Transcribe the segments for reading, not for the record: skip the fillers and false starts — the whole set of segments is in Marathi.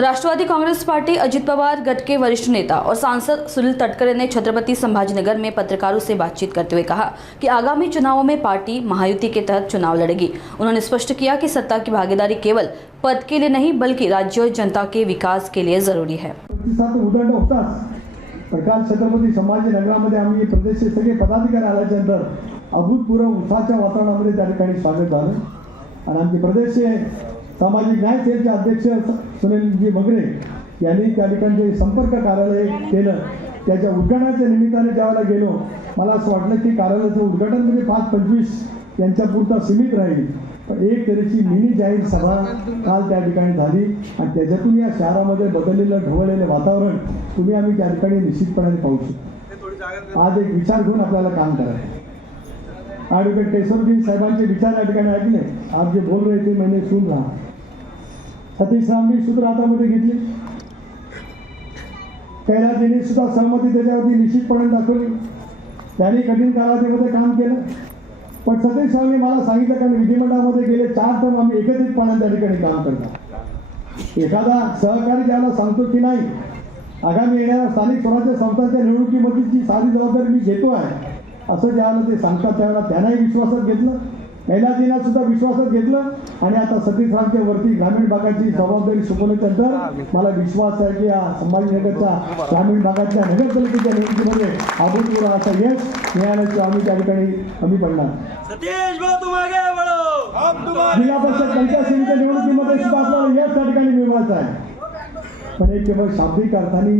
राष्ट्रवादी कांग्रेस पार्टी अजित पवार गट के वरिष्ठ नेता और सांसद सुनील तटकरे ने छत्रपति संभाजीनगर में पत्रकारों से बातचीत करते हुए कहा कि आगामी चुनावों में पार्टी महायुति के तहत चुनाव लड़ेगी। उन्होंने स्पष्ट किया कि सत्ता की भागीदारी केवल पद के लिए नहीं बल्कि राज्य और जनता के विकास के लिए जरूरी है। काल छत्रपती संभाजीनगरामध्ये आम्ही प्रदेशचे सगळे पदाधिकारी आल्यानंतर अभूतपूर्व उत्साहाच्या वातावरणामध्ये त्या ठिकाणी स्वागत झालं आणि आमचे प्रदेशचे सामाजिक न्याय सेलचे अध्यक्ष सुनीलजी मगरे यांनी त्या ठिकाणी संपर्क कार्यालय केलं। त्याच्या उद्घाटनाच्या निमित्ताने ज्यावेळेला गेलो मला असं वाटलं की कार्यालयाचं उद्घाटन म्हणजे 5-25 यांच्यापुरता सीमित राहील, पण एक तऱ्हेची मिनी जाहीर सभा काल त्या ठिकाणी झाली आणि त्याच्यातून या शहरामध्ये बदललेलं ढवळलेलं वातावरण तुम्ही आम्ही त्या ठिकाणी निश्चितपणे पाहू शकतो। आज एक विचार घेऊन आपल्याला काम करायचं। ॲडव्होकेट केशवजी साहेबांचे विचार या ठिकाणी ऐकले, आप जे बोल रहे थे मैंने सुन रहा। सतीश रामनी सूत्र हातामध्ये घेतली, कैलासजींनी सुद्धा सहमती त्याच्यावरती निश्चितपणे दाखवली, त्यांनी कठीण कालावधीमध्ये काम केलं। पण सतीश रावने मला सांगितलं कारण विधिमंडळामध्ये गेले 4 टर्म आम्ही एकत्रितपणे त्या ठिकाणी काम करतो। एखादा सहकारी ज्याला सांगतो की नाही आगामी येणाऱ्या स्थानिक स्वराज्य संस्थांच्या निवडणुकीमधील सारी जबाबदारी मी घेतो आहे असं ज्यावेळेला ते सांगतात त्यावेळेला त्यांनाही विश्वासात घेतलं, कैलासजींना सुद्धा विश्वासात घेतलं आणि आता सतीश रावच्या वरती ग्रामीण भागाची जबाबदारी सोपवल्यानंतर मला विश्वास आहे की या संभाजीनगरच्या ग्रामीण भागातल्या नगरपालिकेच्या निवडणुकीमध्ये अभूतपूर्व असं यश मिळाल्याचं आम्ही त्या ठिकाणी कमी पडणार। जिल्हा परिषद पंचायत समितीच्या निवडणुकीमध्ये सुद्धा आपल्याला यश त्या ठिकाणी मिळवायचं आहे, पण एक केवळ शाब्दिक अर्थाने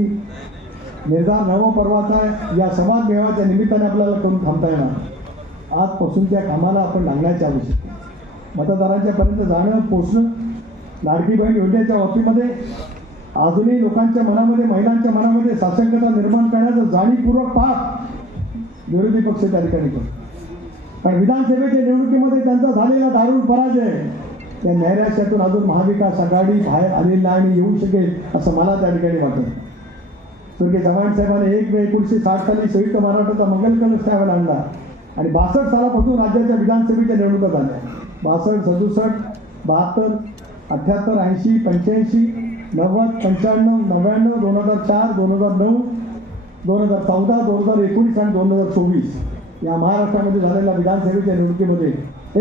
निर्धार नवपर्वाचा आहे। या समाज मेळाव्याच्या निमित्ताने आपल्याला करून थांबता येणार। आजपासून त्या कामाला आपण लागण्याची आवश्यकता आहे। मतदारांच्या पर्यंत जाणं पोचणं, लाडकी बहीण योजनेच्या बाबतीमध्ये अजूनही लोकांच्या मनामध्ये महिलांच्या मनामध्ये साशंकता निर्माण करण्याचं जाणीवपूर्वक पाप विरोधी पक्ष त्या ठिकाणी करतो। कारण विधानसभेच्या निवडणुकीमध्ये त्यांचा झालेला दारुण पराजय त्या नैराश्यातून अजून महाविकास आघाडी बाहेर आलेली नाही आणि येऊ शकेल असं मला त्या ठिकाणी वाटतं। स्वर्गीय चव्हाण साहेबांनी 1960 साली संयुक्त महाराष्ट्राचा मंगल कलश त्यावेळेला आणला आणि 62 सालापासून राज्याच्या विधानसभेच्या निवडणुका झाल्या। 62, 67, 72, 78, 80, 85, 90, 95, 99, 2004, 2009, 2014, 2019 आणि 2024 या महाराष्ट्रामध्ये झालेल्या विधानसभेच्या निवडणुकीमध्ये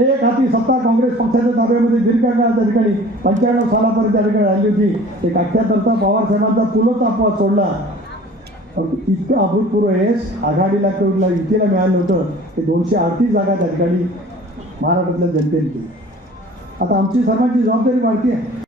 एक हाती सत्ता काँग्रेस पक्षाच्या ताब्यामध्ये दीर्घकाळ त्या ठिकाणी 95 सालापर्यंत त्या ठिकाणी राहिली होती। एक 78चा पवार साहेबांचा पुलत अपवाद सोडला, इतकं अभूतपूर्व यश आघाडीला किंवा युतीला मिळालं होतं ते 238 जागा त्या ठिकाणी महाराष्ट्रातल्या जनतेने केली। आता आमची सर्वांची जबाबदारी वाढती आहे।